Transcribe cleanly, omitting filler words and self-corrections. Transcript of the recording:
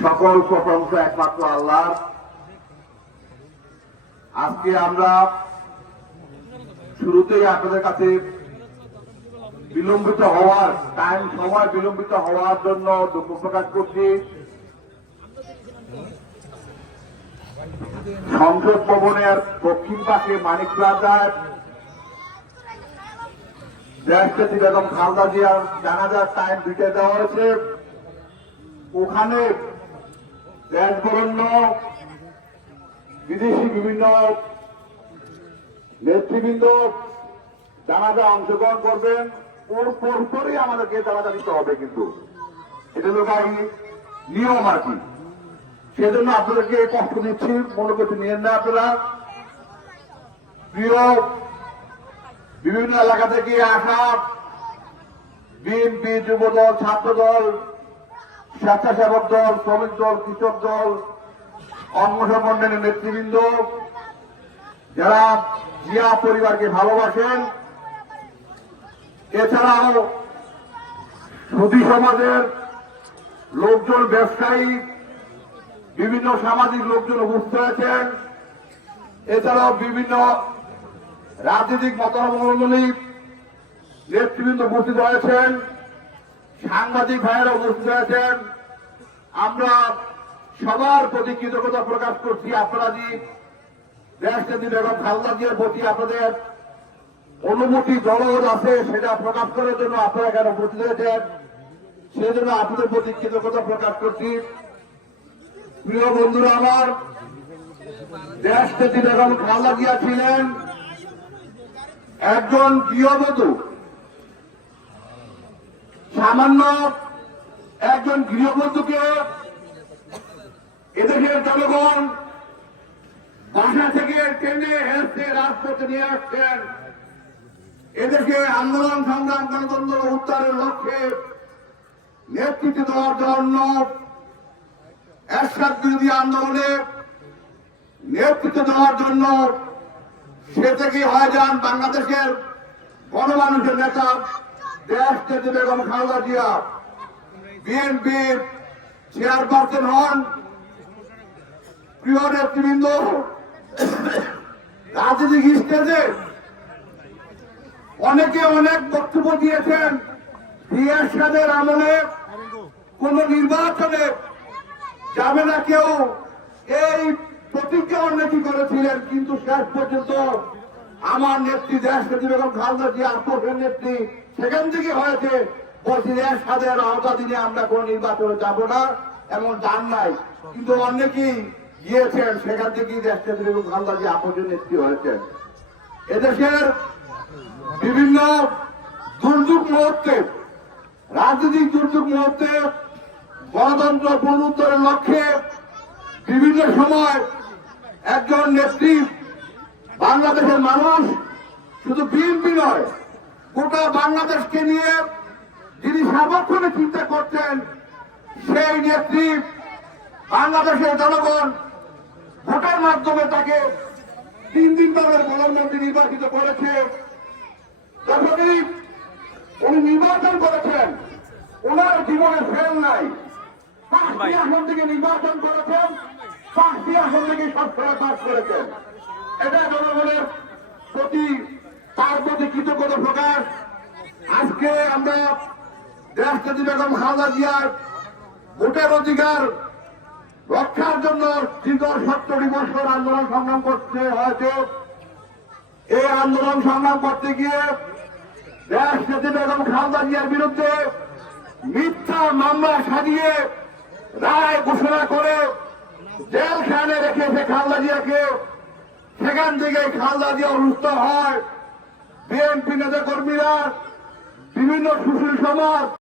সকল প্রশংসা একমাত্র আল্লাহ। আজকে আমরা শুরুতেই আপনাদের কাছে বিলম্বিত হওয়ার সময় বিলম্বিত হওয়ার জন্য দুঃখ প্রকাশ করছি। সংসদ ভবনের দক্ষিণ পাশে মানিক প্লাজায় দেশনেত্রী বেগম খালেদা জিয়ার জানাজার টাইম দিতে দেওয়া হয়েছে। ওখানে দেশ বরেণ্য বিদেশি বিভিন্ন নেতৃবৃন্দ জানাজা অংশগ্রহণ করবেন। ওর পরপরই আমাদেরকে জানাজা দিতে হবে, কিন্তু এটা হলো নিয়ম আর কি। সেজন্য আপনাদেরকে কষ্ট দিচ্ছি, মনে করতে নিয়েন না আপনারা। প্রিয় বিভিন্ন এলাকা থেকে আসা বিএনপি, যুবদল, ছাত্রদল, স্বেচ্ছাসেবক দল, শ্রমিক দল, কৃষক দল, অঙ্গ সংগঠনের নেতৃবৃন্দ, যারা জিয়া পরিবারকে ভালোবাসেন, এছাড়াও সুধী সমাজের লোকজন, ব্যবসায়ী, বিভিন্ন সামাজিক লোকজন উপস্থিত হয়েছেন। এছাড়াও বিভিন্ন রাজনৈতিক মতামলম্বী নেতৃবৃন্দ উপস্থিত হয়েছেন, সাংবাদিক ভাইয়েরা উপস্থিত হয়েছেন। আমরা সবার প্রতি কৃতজ্ঞতা প্রকাশ করছি। আপনারা যে দেশনেত্রী বেগম খালেদা জিয়ার প্রতি আপনাদের অনুভূতি দরদ আছে, সেটা প্রকাশ করার জন্য আপনারা এখানে উপস্থিত হয়েছেন, সেই জন্য আপনাদের প্রতি কৃতজ্ঞতা প্রকাশ করছি। প্রিয় বন্ধুরা আমার, দেশনেত্রী বেগম খালেদা জিয়া ছিলেন একজন গৃহবধূ, সামান্য একজন গৃহবধূকে এদেশের জনগণ বাসা থেকে টেনে হেসে রাজপথে নিয়ে আসছেন। এদেশে আন্দোলন সংগ্রাম গণতন্ত্র উদ্ধারের লক্ষ্যে নেতৃত্ব দেওয়ার জন্য, এরশাদ বিরোধী আন্দোলনে নেতৃত্ব দেওয়ার জন্য সে থেকে হয়ে যান বাংলাদেশের গণমানুষের নেতা দেশনেত্রী বেগম খালেদা জিয়া। বিএনপির চেয়ারপারসন হন। প্রিয় নেতৃবৃন্দ, রাজনৈতিক স্টেজে অনেকে অনেক বক্তব্য দিয়েছেন। এরশাদের আমলে কোন নির্বাচনে যাবে না কেউ, এই প্রতিজ্ঞা অনেকে করেছিলেন, কিন্তু শেষ পর্যন্ত আমার নেত্রী দেশনেত্রী বেগম খালেদা জিয়া আপসের নেত্রী সেখান থেকে হয়েছে বলছি এরশাদের আওতাধীনে আমরা কোন নির্বাচনে যাব না, এমন যান নাই। কিন্তু অনেকেই গিয়েছেন, সেখান থেকেই দেশনেত্রী বেগম খালেদা জিয়া আপসের নেত্রী হয়েছেন। এদেশের বিভিন্ন দুর্যোগ মুহূর্তে, রাজনৈতিক দুর্যোগ মুহূর্তে গণতন্ত্র পুনরুদ্ধারের লক্ষ্যে বিভিন্ন সময় একজন নেত্রী, বাংলাদেশের মানুষ, শুধু বিএনপি নয়, গোটা বাংলাদেশকে নিয়ে যিনি সার্বক্ষণে চিন্তা করতেন, সেই নেত্রী বাংলাদেশের জনগণ ভোটের মাধ্যমে তাকে 3 দিনবারের প্রধানমন্ত্রী নির্বাচিত করেছে। যখনই উনি নির্বাচন করেছেন, ওনার জীবনে ফেল নাই। 5টি আসন থেকে নির্বাচন করেছেন, 5টি আসন থেকে সবসময় পাস করেছেন। এটা জনগণের প্রতি, তার প্রতি কৃতজ্ঞতা প্রকাশ। আজকে আমরা দেশনেত্রী বেগম খালেদা জিয়ার ভোটের অধিকার রক্ষার জন্য দীর্ঘ 70 বছর আন্দোলন সংগ্রাম করতে হয়েছে। এই আন্দোলন সংগ্রাম করতে গিয়ে দেশনেত্রী বেগম খালেদা জিয়ার বিরুদ্ধে মিথ্যা মামলা সাজিয়ে রায় ঘোষণা করে জেলখানে রেখেছে খালেদা জিয়াকে। সেখান থেকে খালেদা জিয়া অসুস্থ হয়। বিএনপি নেতা কর্মীরা, বিভিন্ন সুশীল সমাজ,